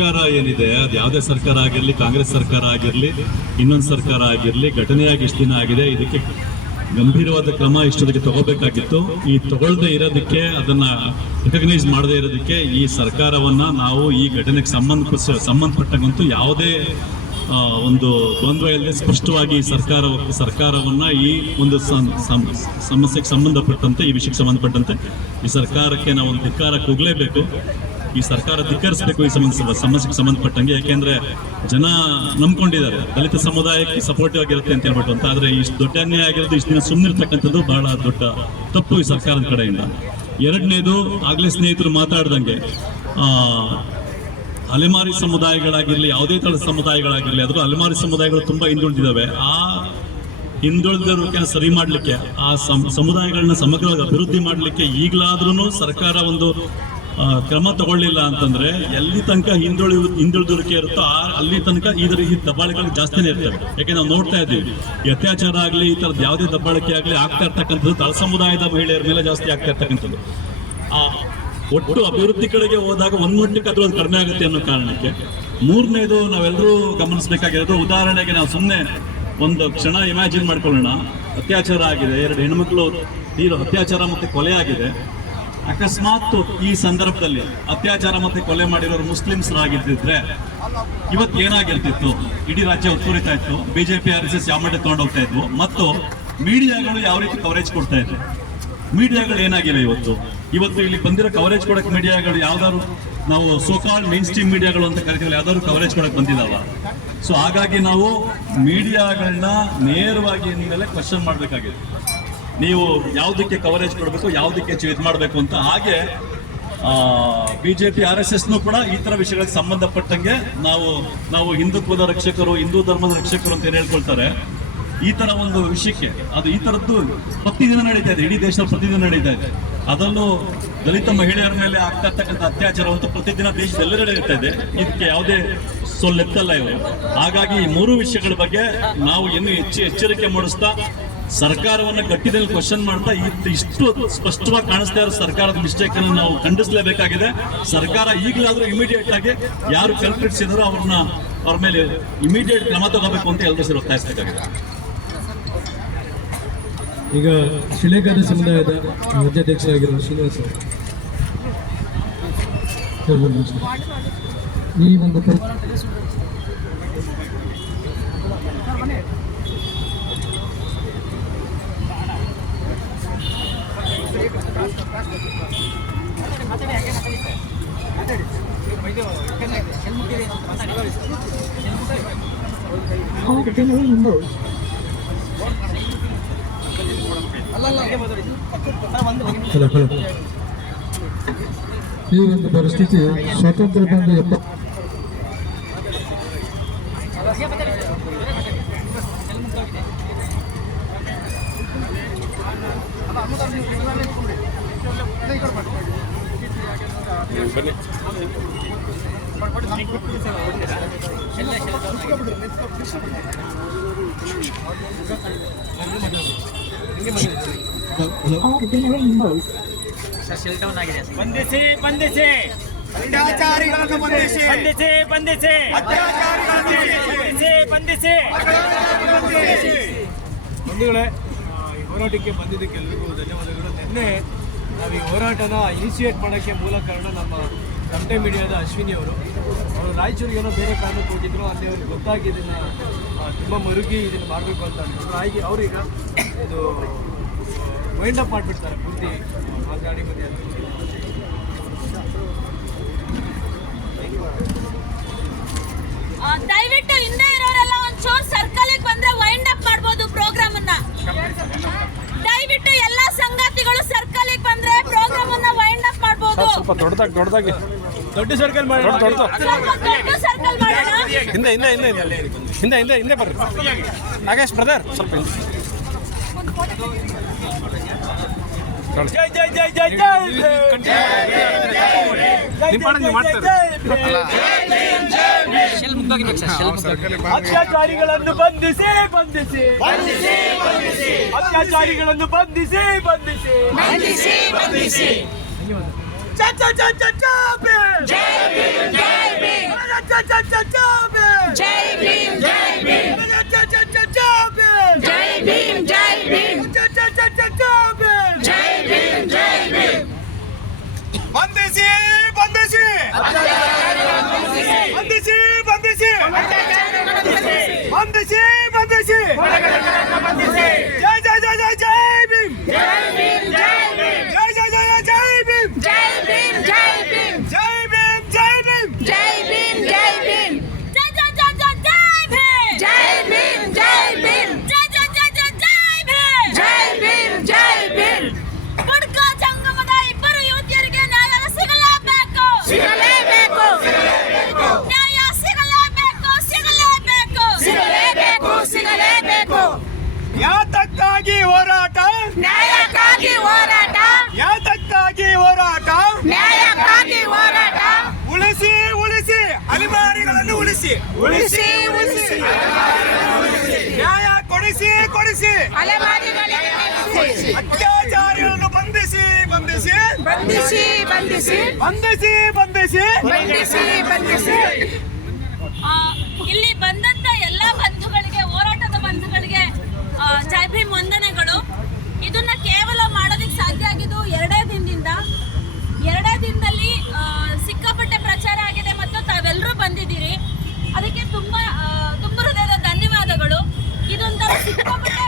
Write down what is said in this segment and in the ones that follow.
ಸರ್ಕಾರ ಏನಿದೆ ಅದು ಯಾವುದೇ ಸರ್ಕಾರ ಆಗಿರಲಿ, ಕಾಂಗ್ರೆಸ್ ಸರ್ಕಾರ ಆಗಿರಲಿ, ಇನ್ನೊಂದು ಸರ್ಕಾರ ಆಗಿರಲಿ, ಘಟನೆಯಾಗಿ ಇಷ್ಟು ದಿನ ಆಗಿದೆ. ಇದಕ್ಕೆ ಗಂಭೀರವಾದ ಕ್ರಮ ಇಷ್ಟೊತ್ತಿಗೆ ತಗೋಬೇಕಾಗಿತ್ತು. ಈ ತಗೊಳ್ಳದೆ ಇರೋದಕ್ಕೆ, ಅದನ್ನ ರೆಕಗ್ನೈಸ್ ಮಾಡದೇ ಇರೋದಕ್ಕೆ ಈ ಸರ್ಕಾರವನ್ನ ನಾವು ಈ ಘಟನೆಗೆ ಸಂಬಂಧಪಟ್ಟಂತೂ ಯಾವುದೇ ಒಂದು ದ್ವಂದ್ವ ಇಲ್ಲದೆ ಸ್ಪಷ್ಟವಾಗಿ ಸರ್ಕಾರವನ್ನ ಈ ಒಂದು ಸಮಸ್ಯೆಗೆ ಸಂಬಂಧಪಟ್ಟಂತೆ, ಈ ವಿಷಯಕ್ಕೆ ಸಂಬಂಧಪಟ್ಟಂತೆ ಈ ಸರ್ಕಾರಕ್ಕೆ ನಾವು ಒಂದು ಧಿಕ್ಕಾರ ಕೂಗಲೇಬೇಕು. ಈ ಸರ್ಕಾರ ಧಿಕ್ಕರಿಸಬೇಕು ಈ ಸಮಸ್ಯೆಗೆ ಸಂಬಂಧಪಟ್ಟಂಗೆ. ಯಾಕೆಂದ್ರೆ ಜನ ನಂಬ್ಕೊಂಡಿದ್ದಾರೆ ದಲಿತ ಸಮುದಾಯಕ್ಕೆ ಸಪೋರ್ಟಿವ್ ಆಗಿರುತ್ತೆ ಅಂತ ಹೇಳ್ಬಿಟ್ಟು ಅಂತ. ಆದ್ರೆ ಇಷ್ಟು ದೊಡ್ಡ ಅನ್ಯಾಯ ಆಗಿರೋದು, ಇಷ್ಟು ದಿನ ಸುಮ್ಮನಿರ್ತಕ್ಕಂಥದ್ದು ಬಹಳ ದೊಡ್ಡ ತಪ್ಪು ಈ ಸರ್ಕಾರದ ಕಡೆಯಿಂದ. ಎರಡನೇದು, ಆಗ್ಲೇ ಸ್ನೇಹಿತರು ಮಾತಾಡ್ದಂಗೆ ಅಲೆಮಾರಿ ಸಮುದಾಯಗಳಾಗಿರ್ಲಿ, ಯಾವುದೇ ತರದ ಸಮುದಾಯಗಳಾಗಿರ್ಲಿ, ಅದ್ರ ಅಲೆಮಾರಿ ಸಮುದಾಯಗಳು ತುಂಬಾ ಹಿಂದುಳಿದಿದ್ದಾವೆ. ಆ ಹಿಂದುಳಿದಿರೋಕೆ ಸರಿ ಮಾಡಲಿಕ್ಕೆ, ಆ ಸಮುದಾಯಗಳನ್ನ ಸಮಗ್ರವಾಗಿ ಅಭಿವೃದ್ಧಿ ಮಾಡಲಿಕ್ಕೆ ಈಗಲಾದ್ರೂ ಸರ್ಕಾರ ಒಂದು ಕ್ರಮ ತಗೊಳ್ಳಿಲ್ಲ ಅಂತಂದ್ರೆ ಎಲ್ಲಿ ತನಕ ಹಿಂದುಳಿದಿರಿಕೆ ಇರುತ್ತೋ ಅಲ್ಲಿ ತನಕ ಈ ದಬ್ಬಾಳಿಕೆಗಳು ಜಾಸ್ತಿನೇ ಇರ್ತವೆ. ಯಾಕೆ ನಾವು ನೋಡ್ತಾ ಇದ್ದೀವಿ, ಈ ಅತ್ಯಾಚಾರ ಆಗಲಿ, ಈ ತರದ ಯಾವುದೇ ದಬ್ಬಾಳಿಕೆ ಆಗಲಿ ಆಗ್ತಾ ಇರ್ತಕ್ಕಂಥದ್ದು ತಳ ಸಮುದಾಯದ ಮಹಿಳೆಯರ ಮೇಲೆ ಜಾಸ್ತಿ ಆಗ್ತಾ ಇರ್ತಕ್ಕಂಥದ್ದು. ಒಟ್ಟು ಅಭಿವೃದ್ಧಿ ಕಡೆಗೆ ಹೋದಾಗ ಒಂದ್ಮಟ್ಟಕ್ಕೆ ಅದು ಒಂದು ಕಡಿಮೆ ಆಗುತ್ತೆ ಅನ್ನೋ ಕಾರಣಕ್ಕೆ. ಮೂರನೇದು ನಾವೆಲ್ಲರೂ ಗಮನಿಸಬೇಕಾಗಿರೋದು, ಉದಾಹರಣೆಗೆ ನಾವು ಸುಮ್ಮನೆ ಒಂದು ಕ್ಷಣ ಇಮ್ಯಾಜಿನ್ ಮಾಡ್ಕೊಳ್ಳೋಣ. ಅತ್ಯಾಚಾರ ಆಗಿದೆ, 2 ಹೆಣ್ಮಕ್ಳು ಅತ್ಯಾಚಾರ ಮತ್ತೆ ಕೊಲೆ ಆಗಿದೆ. ಅಕಸ್ಮಾತ್ ಈ ಸಂದರ್ಭದಲ್ಲಿ ಅತ್ಯಾಚಾರ ಮತ್ತೆ ಕೊಲೆ ಮಾಡಿರೋರು ಮುಸ್ಲಿಮ್ಸರಾಗಿದ್ದಿದ್ರೆ ಇವತ್ತು ಏನಾಗಿರ್ತಿತ್ತು? ಇಡೀ ರಾಜ್ಯ ಉತ್ಪೂರಿತಾ ಇತ್ತು. ಬಿಜೆಪಿ RSS ಯಾವ ಮಟ್ಟ ತಗೊಂಡು ಹೋಗ್ತಾ ಇದ್ವು, ಮತ್ತು ಮೀಡಿಯಾಗಳು ಯಾವ ರೀತಿ ಕವರೇಜ್ ಕೊಡ್ತಾ ಇದ್ರು. ಮೀಡಿಯಾಗಳು ಏನಾಗಿವೆ ಇವತ್ತು ಇಲ್ಲಿ ಬಂದಿರೋ ಕವರೇಜ್ ಕೊಡಕ್ಕೆ ಮೀಡಿಯಾಗಳು ಯಾವ್ದಾದ್ರು ನಾವು ಸೋಕಾಲ್ಡ್ ಮೇನ್ ಸ್ಟ್ರೀಮ್ ಮೀಡಿಯಾಗಳು ಅಂತ ಕರಿತೀವಿ, ಯಾವ್ದಾದ್ರು ಕವರೇಜ್ ಕೊಡಕ್ಕೆ ಬಂದಿದಾವ? ಸೊ ಹಾಗಾಗಿ ನಾವು ಮೀಡಿಯಾಗಳನ್ನ ನೇರವಾಗಿ ಮೇಲೆ ಕ್ವಶನ್ ಮಾಡಬೇಕಾಗಿದೆ. ನೀವು ಯಾವುದಕ್ಕೆ ಕವರೇಜ್ ಕೊಡಬೇಕು, ಯಾವುದಕ್ಕೆ ಇದು ಮಾಡಬೇಕು ಅಂತ. ಹಾಗೆ ಬಿಜೆಪಿ RSSನೂ ಕೂಡ ಈ ತರ ವಿಷಯಗಳಿಗೆ ಸಂಬಂಧಪಟ್ಟಂಗೆ ನಾವು ಹಿಂದುತ್ವದ ರಕ್ಷಕರು, ಹಿಂದೂ ಧರ್ಮದ ರಕ್ಷಕರು ಅಂತ ಏನ್ ಹೇಳ್ಕೊಳ್ತಾರೆ, ಈ ತರ ಒಂದು ವಿಷಯಕ್ಕೆ ಅದು ಈ ತರದ್ದು ಪ್ರತಿದಿನ ನಡೀತಾ ಇದೆ, ಇಡೀ ದೇಶದಲ್ಲಿ ಪ್ರತಿದಿನ ನಡೀತಾ ಇದೆ. ಅದರಲ್ಲೂ ದಲಿತ ಮಹಿಳೆಯರ ಮೇಲೆ ಆಗ್ತಾ ಇರ್ತಕ್ಕಂಥ ಅತ್ಯಾಚಾರವಂತೂ ಪ್ರತಿದಿನ ದೇಶದೆಲ್ಲೆಡೆ ನಡೀತಾ ಇದೆ. ಇದಕ್ಕೆ ಯಾವುದೇ ಸೊಲ್ಲೆತ್ತಲ್ಲ ಇವರು. ಹಾಗಾಗಿ ಈ 3 ವಿಷಯಗಳ ಬಗ್ಗೆ ನಾವು ಇನ್ನೂ ಎಚ್ಚರಿಕೆ ಮೂಡಿಸ್ತಾ, ಸರ್ಕಾರವನ್ನ ಗಟ್ಟಿದಲ್ಲಿ ಕ್ವಶನ್ ಮಾಡ್ತಾ, ಇಷ್ಟು ಸ್ಪಷ್ಟವಾಗಿ ಕಾಣಿಸ್ತಾ ಇರೋ ಸರ್ಕಾರದ ಮಿಸ್ಟೇಕ್ ಅನ್ನು ನಾವು ಖಂಡಿಸಲೇಬೇಕಾಗಿದೆ. ಸರ್ಕಾರ ಈಗಲಾದ್ರೂ ಇಮಿಡಿಯೇಟ್ ಆಗಿ ಯಾರು ಕಲ್ಪ್ರಿಟ್ಸ್ ಇದ್ದಾರೋ ಅವ್ರ ಮೇಲೆ ಇಮಿಡಿಯೇಟ್ ಕ್ರಮ ತಗೋಬೇಕು ಅಂತ ಎಲ್ಲರೂ ಸೇರಿ ಒತ್ತಾಯಿಸಬೇಕಾಗಿದೆ. ಈಗ ಶಿಲೆಗದ್ದೆ ಸಮುದಾಯದ ರಾಜ್ಯಾಧ್ಯಕ್ಷರಾಗಿರುವ ಶ್ರೀನಿವಾಸ ಈ ಒಂದು ಈ ಒಂದು ಪರಿಸ್ಥಿತಿ ಸ್ವಾತಂತ್ರ್ಯ ಬಂದು ಬಂಧಿಸಿ ಬಂಧಿಸಿ ಅತ್ಯಾಚಾರಿಗಳನ್ನು ಬಂಧಿಸಿ ಬಂಧಿಸಿ ಬಂಧಿಸಿ ಬಂಧಿಸಿ ಬಂಧಿಸಿ. ಬಂಧುಗಳೇ, ಈ ಹೋರಾಟಕ್ಕೆ ಬಂದಿದ್ದಕ್ಕೆ ಎಲ್ರಿಗೂ ಧನ್ಯವಾದಗಳು. ನಿನ್ನೆ ನಾವು ಈ ಹೋರಾಟನ ಇನಿಷಿಯೇಟ್ ಮಾಡೋಕ್ಕೆ ಮೂಲ ಕಾರಣ ನಮ್ಮ ತಮಟೆ ಮೀಡಿಯಾದ ಅಶ್ವಿನಿ ಅವರು ರಾಯಚೂರಿಗೆ ಏನೋ ಬೇರೆ ಕಾರಣಕ್ಕೆ ಹೋಗಿದ್ರು. ಅಲ್ಲಿ ಅವ್ರಿಗೆ ಗೊತ್ತಾಗಿ ಇದನ್ನು ತುಂಬ ಮರುಗಿ ಇದನ್ನು ಮಾಡಬೇಕು ಅಂತ ಅಂದ್ಬಿಟ್ಟು ಹಾಗೆ ಅವ್ರೀಗ ಇದು ವೈಂಡ್ ಅಪ್ ಮಾಡಿಬಿಡ್ತಾರೆ ಪೂರ್ತಿ ಮಾತಾಡಿ ಮಧ್ಯೆ. ದಯವಿಟ್ಟು ಹಿಂದೆ ಇರೋರೆಲ್ಲ ಒಂಚೂರು ಸರ್ಕಲ್ಗೆ ಬಂದ್ರೆ ವೈಂಡ್ ಅಪ್ ಮಾಡ್ಬೋದು ಪ್ರೋಗ್ರಾಮ್ ಅನ್ನ. ದಯವಿಟ್ಟು ಎಲ್ಲಾ ಸಂಗಾತಿಗಳು ಸರ್ಕಲ್ಗೆ ಬಂದ್ರೆ ಪ್ರೋಗ್ರಾಮ್ ಅನ್ನ ವೈಂಡ್ ಅಪ್ ಮಾಡ್ಬೋದು. ಸ್ವಲ್ಪ ದೊಡ್ಡದಾಗಿ ದೊಡ್ಡ ಸರ್ಕಲ್ ಮಾಡಿ, ದೊಡ್ಡ ಸರ್ಕಲ್ ಮಾಡೋಣ. ಹಿಂದೆ ಬರ್ರಿ ನಾಗೇಶ್ ಬ್ರದರ್, ಸ್ವಲ್ಪ ಜೈ ಜೈ ಜೈ ಜೈ ಜೈ ಅತ್ಯಾಚಾರಿಗಳನ್ನು ಬಂಧಿಸಿ ಬಂಧಿಸಿ ಅತ್ಯಾಚಾರಿಗಳನ್ನು ಬಂಧಿಸಿ ಬಂಧಿಸಿ. ಜೈ ಭೀಮ್ ಜೈ ಭೀಮ್ ಜೈ ಭೀಮ್ ಜೈ ಭೀಮ್ ಜೈ ಭೀಮ್ ಜೈ ಭೀಮ್ ಬಂಧಿಸಿ ಬಂಧಿಸಿ ಬಂಧಿಸಿ ಬಂಧಿಸಿ ಬಂಧಿಸಿ ಬಂಧಿಸಿ ಜೈ ಜೈ ಜೈ ಜೈ ಜೈ ಭೀಮ್ ಜೈ ಭೀಮ್ ಜೈ ಭೀಮ್ ಜೈ ಜೈ ಜೈ ಜೈ ಭೀಮ್ ಜೈ ಭೀಮ್ ಜೈ ಭೀಮ್ ಜೈ ಭೀಮ್ ಜೈ ಭೀಮ್ ಜೈ ಭೀಮ್ ಜೈ ಭೀಮ್ ಜೈ ಜೈ ಜೈ ಜೈ ಭೀಮ್ ಜೈ ಭೀಮ್ ಜೈ ಭೀಮ್ ಜೈ ಜೈ ಜೈ ಜೈ ಭೀಮ್ ಜೈ ಭೀಮ್ ಜೈ ಭೀಮ್ ಬುಡ್ಕಾ ಜಂಗಮದ ಇಬ್ಬರು ಯುವತಿಯರಿಗೆ ನ್ಯಾಯ ಸಿಗಲೇಬೇಕು ಸಿಗಲೇಬೇಕು ನ್ಯಾಯ ಸಿಗಲೇಬೇಕು ಸಿಗಲೇಬೇಕು ಸಿಗಲೇಬೇಕು ಸಿಗಲೇಬೇಕು ಯಾತಕ್ಕಾಗಿ ಹೋರಾಟ ನ್ಯಾಯಕ್ಕಾಗಿ ಹೋರಾಟ ಯಾತಕ್ಕಾಗಿ ಹೋರಾಟ ನ್ಯಾಯಕ್ಕಾಗಿ ಹೋರಾಟ ಉಳಿಸಿ ಉಳಿಸಿ ಅಲೆಮಾರಿಗಳನ್ನು ಉಳಿಸಿ ಉಳಿಸಿ ಉಳಿಸಿ ನ್ಯಾಯ ಕೊಡಿಸಿ ಕೊಡಿಸಿ ಅಲೆಮಾರಿಗಳಿಗೆ ನಿಲ್ಲಿಸಿ. ಅತ್ಯಾಚಾರಿಗಳನ್ನು ಬಂಧಿಸಿ ಬಂಧಿಸಿ ಬಂಧಿಸಿ ಬಂಧಿಸಿ ಬಂಧಿಸಿ ಬಂಧಿಸಿ ಬಂಧಿಸಿ ಬಂಧಿಸಿ ಇಲ್ಲಿ ಬಂದಂತ ಎಲ್ಲ ಬಂಧುಗಳಿಗೆ ಹೋರಾಟದ ಬಂಧುಗಳಿಗೆ ಜೈ ಭೀಮ್ ವಂದನೆಗಳು. ಇದನ್ನ ಕೇವಲ ಮಾಡೋದಕ್ಕೆ ಸಾಧ್ಯ ಆಗಿದ್ದು ಎರಡೇ ದಿನದಲ್ಲಿ ಸಿಕ್ಕಾಪಟ್ಟೆ ಪ್ರಚಾರ ಆಗಿದೆ ಮತ್ತು ತಾವೆಲ್ಲರೂ ಬಂದಿದ್ದೀರಿ. ಅದಕ್ಕೆ ತುಂಬ ಹೃದಯದ ಧನ್ಯವಾದಗಳು. ಇದೊಂಥರ ಸಿಕ್ಕಾಪಟ್ಟೆ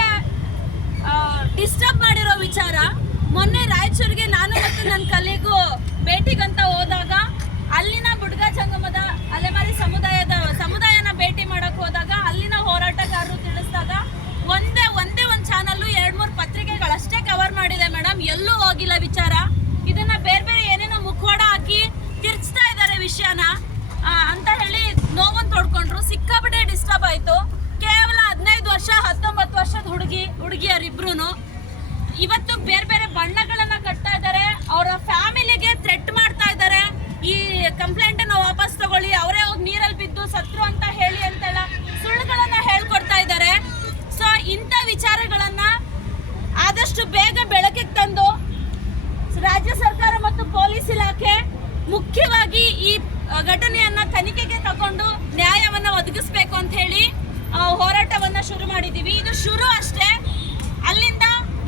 ಡಿಸ್ಟರ್ಬ್ ಮಾಡಿರೋ ವಿಚಾರ. ಮೊನ್ನೆ ರಾಯಚೂರಿಗೆ ನಾನು ಮತ್ತು ನನ್ನ ಕಲಿಗೂ ಭೇಟಿಗಂತ ಹೋದಾಗ ಅಲ್ಲಿನ ಬುಡ್ಗಾ ಜಂಗಮದ ಅಲೆಮಾರಿ ಸಮುದಾಯನ ಭೇಟಿ ಮಾಡಕ್ ಹೋದಾಗ ಅಲ್ಲಿನ ಹೋರಾಟಗಾರರು ತಿಳಿಸಿದಾಗ ಒಂದೇ ಒಂದು ಚಾನಲ್ಲು 2-3 ಪತ್ರಿಕೆಗಳಷ್ಟೇ ಕವರ್ ಮಾಡಿದೆ ಮೇಡಮ್. ಎಲ್ಲೂ ಹೋಗಿಲ್ಲ ವಿಚಾರ. ಇದನ್ನ ಬೇರೆ ಏನೇನೋ ಮುಖವಾಡ ಹಾಕಿ ತಿರ್ಚ್ತಾ ಇದ್ದಾರೆ ವಿಷಯನ ಅಂತ ಹೇಳಿ ನೋವನ್ನು ತೊಡ್ಕೊಂಡ್ರು. ಸಿಕ್ಕಾಪಟ್ಟೆ ಡಿಸ್ಟರ್ಬ್ ಆಯ್ತು. ಕೇವಲ 15 ವರ್ಷ 19 ವರ್ಷದ ಹುಡುಗಿಯರಿಬ್ರು ಇವತ್ತು ಬೇರೆ ಬಣ್ಣಗಳನ್ನ ಕಟ್ತಾ ಇದ್ದಾರೆ. ಅವರ ಫ್ಯಾಮಿಲಿಗೆ ಥ್ರೆಟ್ ಮಾಡ್ತಾ ಇದ್ದಾರೆ. ಈ ಕಂಪ್ಲೇಂಟ್ ಅನ್ನ ವಾಪಸ್ ತಗೊಳ್ಳಿ, ಅವರೇ ಹೋಗಿ ನೀರಲ್ಲಿ ಬಿದ್ದು ಸತ್ರು ಅಂತ ಹೇಳಿ ಅಂತೆಲ್ಲ ಸುಳ್ಳುಗಳನ್ನ ಹೇಳ್ಕೊಡ್ತಾ ಇದ್ದಾರೆ. ಸೊ ಇಂಥ ವಿಚಾರಗಳನ್ನ ಆದಷ್ಟು ಬೇಗ ಬೆಳಕಿಗೆ ತಂದು ರಾಜ್ಯ ಸರ್ಕಾರ ಮತ್ತು ಪೊಲೀಸ್ ಇಲಾಖೆ ಮುಖ್ಯವಾಗಿ ಈ ಘಟನೆಯನ್ನ ತನಿಖೆಗೆ ತಗೊಂಡು ನ್ಯಾಯವನ್ನ ಒದಗಿಸ್ಬೇಕು ಅಂತ ಹೇಳಿ ಹೋರಾಟವನ್ನ ಶುರು ಮಾಡಿದ್ದೀವಿ. ಇದು ಶುರು ಅಷ್ಟೇ. ಅಲ್ಲಿಂದ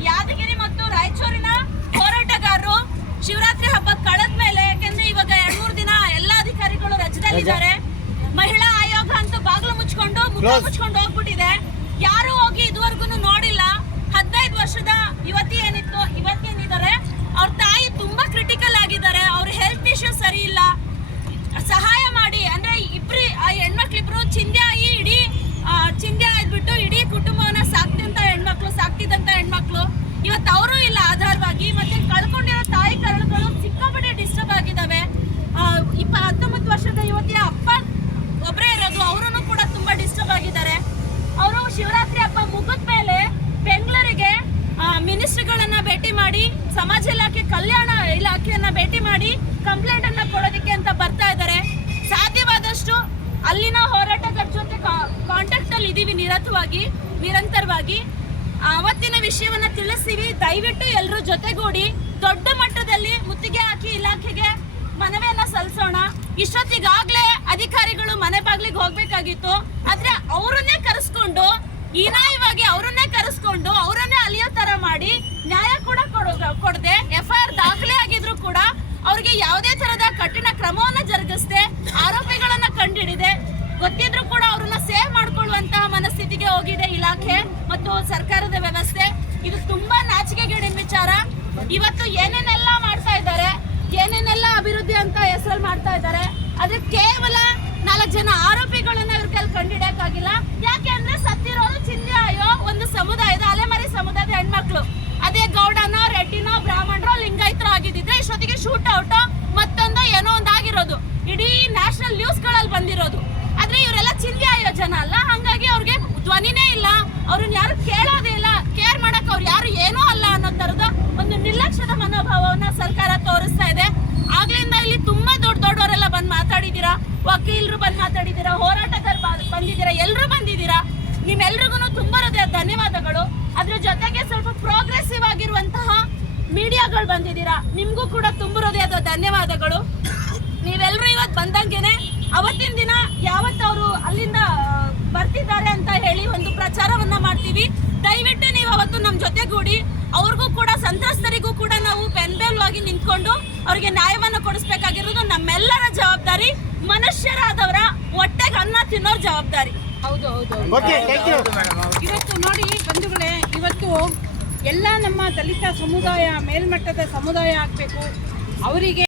ಯಾದಗಿರಿ ಮತ್ತು ರಾಯಚೂರಿನ ಹೋರಾಟಗಾರರು ಶಿವರಾತ್ರಿ ಹಬ್ಬ ಕಳೆದ ಮೇಲೆ, ಯಾಕೆಂದ್ರೆ ಇವಾಗ 2-3 ದಿನ ಎಲ್ಲ ಅಧಿಕಾರಿಗಳು ರಜದಲ್ಲಿದ್ದಾರೆ. ಮಹಿಳಾ ಆಯೋಗ ಅಂತೂ ಬಾಗಿಲು ಮುಚ್ಕೊಂಡು ಮುಚ್ಕೊಂಡು ಹೋಗ್ಬಿಟ್ಟಿದೆ. ಯಾರು ಹೋಗಿ ಇದುವರೆಗೂ ನೋಡಿಲ್ಲ. 15 ವರ್ಷದ ಇವತ್ತೇನಿದ್ದಾರೆ ಅವ್ರ ತಾಯಿ ತುಂಬಾ ಕ್ರಿಟಿಕಲ್ ಆಗಿದ್ದಾರೆ. ಅವ್ರ ಹೆಲ್ತ್ ಇಶ್ಯೂ ಸರಿ ಇಲ್ಲ. ಸಹಾಯ ಮಾಡಿ ಅಂದ್ರೆ ಹೆಣ್ಮಕ್ಳಿಬ್ರು ಚಿಂದ್ಯ ಆದ್ಬಿಟ್ಟು ಇಡೀ ಕುಟುಂಬವನ್ನ ಸಾಕ್ತಿದ್ದಂತ ಹೆಣ್ಮಕ್ಳು ಇವತ್ತು ಅವರು ಇಲ್ಲ ಆಧಾರವಾಗಿ. ಮತ್ತೆ ಕಳ್ಕೊಂಡಿರೋ ತಾಯಿ ಕರುಳುಗಳು ಸಿಕ್ಕಾಪಟ್ಟೆ ಡಿಸ್ಟರ್ಬ್ ಆಗಿದ್ದಾವೆ. 19 ವರ್ಷದ ಯುವತಿಯ ಅಪ್ಪ ಒಬ್ಬರೇ ಇರೋದು, ಅವರು ಕೂಡ ತುಂಬಾ ಡಿಸ್ಟರ್ಬ್ ಆಗಿದ್ದಾರೆ. ಅವರು ಶಿವರಾತ್ರಿ ಹಬ್ಬ ಮುಗಿದ ಮೇಲೆ ಬೆಂಗಳೂರಿಗೆ ಮಿನಿಸ್ಟ್ರಿಗಳನ್ನ ಭೇಟಿ ಮಾಡಿ, ಸಮಾಜ ಇಲಾಖೆ, ಕಲ್ಯಾಣ ಇಲಾಖೆಯನ್ನ ಭೇಟಿ ಮಾಡಿ ಕಂಪ್ಲೇಂಟ್ ಅನ್ನ ಕೊಡೋದಕ್ಕೆ ಅಂತ ಬರ್ತಾ ಇದ್ದಾರೆ. ಸಾಧ್ಯವಾದಷ್ಟು ಅಲ್ಲಿನ ಹೋರಾಟಗಾರ ಜೊತೆ ಕಾಂಟ್ಯಾಕ್ಟ್ ಅಲ್ಲಿ ಇದೀವಿ ನಿರಂತರವಾಗಿ. ಅವತ್ತಿನ ವಿಷಯವನ್ನ ತಿಳಿಸ್ತೀವಿ. ದಯವಿಟ್ಟು ಎಲ್ಲರೂ ಜೊತೆಗೂಡಿ ದೊಡ್ಡ ಮಟ್ಟದಲ್ಲಿ ಮುತ್ತಿಗೆ ಹಾಕಿ ಇಲಾಖೆಗೆ ಮನವಿಯನ್ನ ಸಲ್ಲಿಸೋಣ. ಇಷ್ಟೊತ್ತಿಗಾಗ್ಲೇ ಅಧಿಕಾರಿಗಳು ಮನೆ ಬಾಗ್ಲಿಗೆ ಹೋಗ್ಬೇಕಾಗಿತ್ತು. ಆದ್ರೆ ಅವರನ್ನೇ ಕರೆಸ್ಕೊಂಡು ಅವರನ್ನೇ ಅಲಿಯೋ ತರ ಮಾಡಿ ನ್ಯಾಯ ಕೂಡ ಕೊಡದೆ FIR ದಾಖಲೆ ಆಗಿದ್ರು ಕೂಡ ಅವ್ರಿಗೆ ಯಾವುದೇ ತರದ ಕಠಿಣ ಕ್ರಮವನ್ನ ಜರುಗಿಸದೆ ಆರೋಪಿಗಳನ್ನ ಕಂಡಿಡಿದೆ. ಗೊತ್ತಿದ್ರು ಕೂಡ ಅವ್ರನ್ನ ಸೇವ್ ಮಾಡ್ಕೊಳ್ಳುವಂತಹ ಮನಸ್ಥಿತಿಗೆ ಹೋಗಿದೆ ಇಲಾಖೆ ಮತ್ತು ಸರ್ಕಾರದ ವ್ಯವಸ್ಥೆ. ಇದು ತುಂಬಾ ನಾಚಿಕೆಗೇಡಿನ ವಿಚಾರ. ಇವತ್ತು ಏನೇನೆಲ್ಲ ಮಾಡ್ತಾ ಇದ್ದಾರೆ, ಏನೇನೆಲ್ಲ ಅಭಿವೃದ್ಧಿ ಅಂತ ಹೆಸರಲ್ಲಿ ಮಾಡ್ತಾ ಇದ್ದಾರೆ. ಆದ್ರೆ ಕೇವಲ 4 ಜನ ಆರೋಪಿಗಳನ್ನ ಇವ್ರ ಕೈಲಿ ಕಂಡಿಡಿಯಕ್ಕಾಗಿಲ್ಲ. ಯಾಕೆ ಅಂದ್ರೆ ಸತ್ತಿರೋದು ಚಿಂದ್ಯಾಯೋ ಒಂದು ಸಮುದಾಯದ ಅಲೆಮಾರಿ ಸಮುದಾಯದ ಹೆಣ್ಮಕ್ಳು. ಅದೇ ಗೌಡನೋ ರೆಡ್ಡಿನೋ ಬ್ರಾಹ್ಮಣರೋ ಲಿಂಗಾಯತರೋ ಆಗಿದ್ದಿದ್ರೆ ಇಷ್ಟೊತ್ತಿಗೆ ಶೂಟ್ ಔಟ್ ಮತ್ತೊಂದು ಏನೋ ಒಂದು ಆಗಿರೋದು, ಇಡೀ ನ್ಯಾಷನಲ್ ನ್ಯೂಸ್ ಗಳಲ್ಲಿ ಬಂದಿರೋದು. ಆದ್ರೆ ಇವರೆಲ್ಲ ಚಿಂದ್ಯಾಯೋ ಜನ ಅಲ್ಲ. ಹಂಗಾಗಿ ಅವ್ರಿಗೆ ಧ್ವನಿನೇ ಇಲ್ಲ. ಅವ್ರನ್ನ ಯಾರು ಕೇಳೋದೇ ಇಲ್ಲ. ಕೇರ್ ಮಾಡಕ್ ಅವ್ರು ಯಾರು ಏನೂ ಅಲ್ಲ ಅನ್ನೋ ತರದ ಒಂದು ನಿರ್ಲಕ್ಷ್ಯದ ಮನೋಭಾವವನ್ನ ಸರ್ಕಾರ ತೋರಿಸ್ತಾ ಇದೆ. ಆಗ್ಲಿಂದ ಇಲ್ಲಿ ತುಂಬಾ ದೊಡ್ಡವರೆಲ್ಲ ಬಂದ್ ಮಾತಾಡಿದೀರಾ, ವಕೀಲರು ಬಂದ್ ಮಾತಾಡಿದೀರಾ, ಹೋರಾಟಗಾರರು ಬಂದಿದ್ದೀರಾ, ಎಲ್ಲರೂ ಬಂದಿದ್ದೀರಾ. ನಿಮ್ಮೆಲ್ರಿಗೂ ತುಂಬಾ ಹೃದಯ ಧನ್ಯವಾದಗಳು. ಅದ್ರ ಜೊತೆಗೆ ಸ್ವಲ್ಪ ಪ್ರೋಗ್ರೆಸಿವ್ ಆಗಿರುವಂತಹ ಮೀಡಿಯಾಗಳು ಬಂದಿದ್ದೀರಾ, ನಿಮ್ಗೂ ಕೂಡ ತುಂಬಾ ಹೃದಯದ ಧನ್ಯವಾದಗಳು. ನೀವೆಲ್ಲರೂ ಇವತ್ತು ಬಂದಂಗೆನೆ ಅವತ್ತಿನ ದಿನ ಯಾವತ್ತು ಅವರು ಅಲ್ಲಿಂದ ಬರ್ತಿದ್ದಾರೆ ಅಂತ ಹೇಳಿ ಒಂದು ಪ್ರಚಾರವನ್ನ ಮಾಡ್ತೀವಿ. ದಯವಿಟ್ಟು ನೀವು ಅವತ್ತು ನಮ್ಮ ಜೊತೆಗೂಡಿ ಅವ್ರಿಗೂ ಕೂಡ ಸಂತ್ರಸ್ತರಿಗೂ ಕೂಡ ನಾವು ಬೆನ್ನೆಲುಬಾಗಿ ನಿಂತ್ಕೊಂಡು ಅವ್ರಿಗೆ ನ್ಯಾಯವನ್ನು ಕೊಡಿಸ್ಬೇಕಾಗಿರೋದು ನಮ್ಮೆಲ್ಲರ ಜವಾಬ್ದಾರಿ. ಮನುಷ್ಯರಾದವರ ಹೊಟ್ಟೆಗೆ ಅನ್ನ ತಿನ್ನೋರ್ ಜವಾಬ್ದಾರಿ. ಹೌದು ಹೌದು. ಇವತ್ತು ನೋಡಿ ಬಂಧುಗಳೇ, ಇವತ್ತು ಎಲ್ಲ ನಮ್ಮ ದಲಿತ ಸಮುದಾಯ ಮೇಲ್ಮಟ್ಟದ ಸಮುದಾಯ ಆಗಬೇಕು. ಅವರಿಗೆ